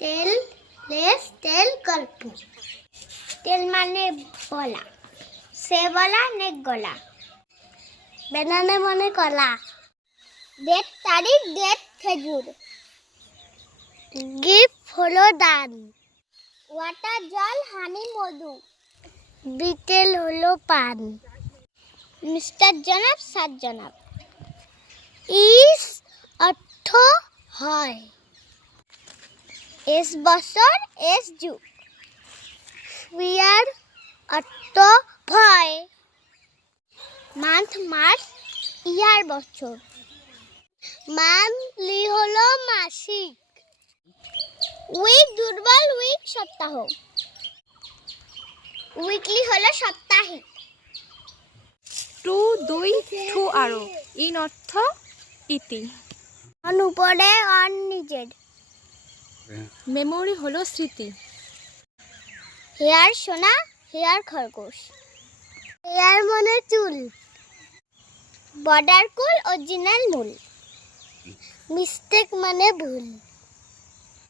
তেল লেস তেল গল্প। তেল মানে বলা, সে বলা নেক গলা, বেনানে মানে কলা, ডেট তারিখ ডেট খেজুর, গিফট হলো দান, ওয়াটার জল হানি মধু, বিটেল হলো পান, মিস্টার জনাব সাত জনাব, ইস অর্থ হয়, এস বছর এস যুগ, ফিয়ার অর্থ ভয়, মান্থ মাস ইয়ার বছর, মান্থলি হলো মাসিক, উইক দুর্বল উইক সপ্তাহ, উইকলি হলো সাপ্তাহিক। টু দুই ঠু আরো ইন অর্থ ইতি। অন উপরে অন নিচের। মেমোরি হলো স্মৃতি। হেয়ার সোনা হেয়ার খরগোশ, হেয়ার মানে চুল, বর্ডার কুল অরিজিনাল মূল, মিস্টেক মানে ভুল।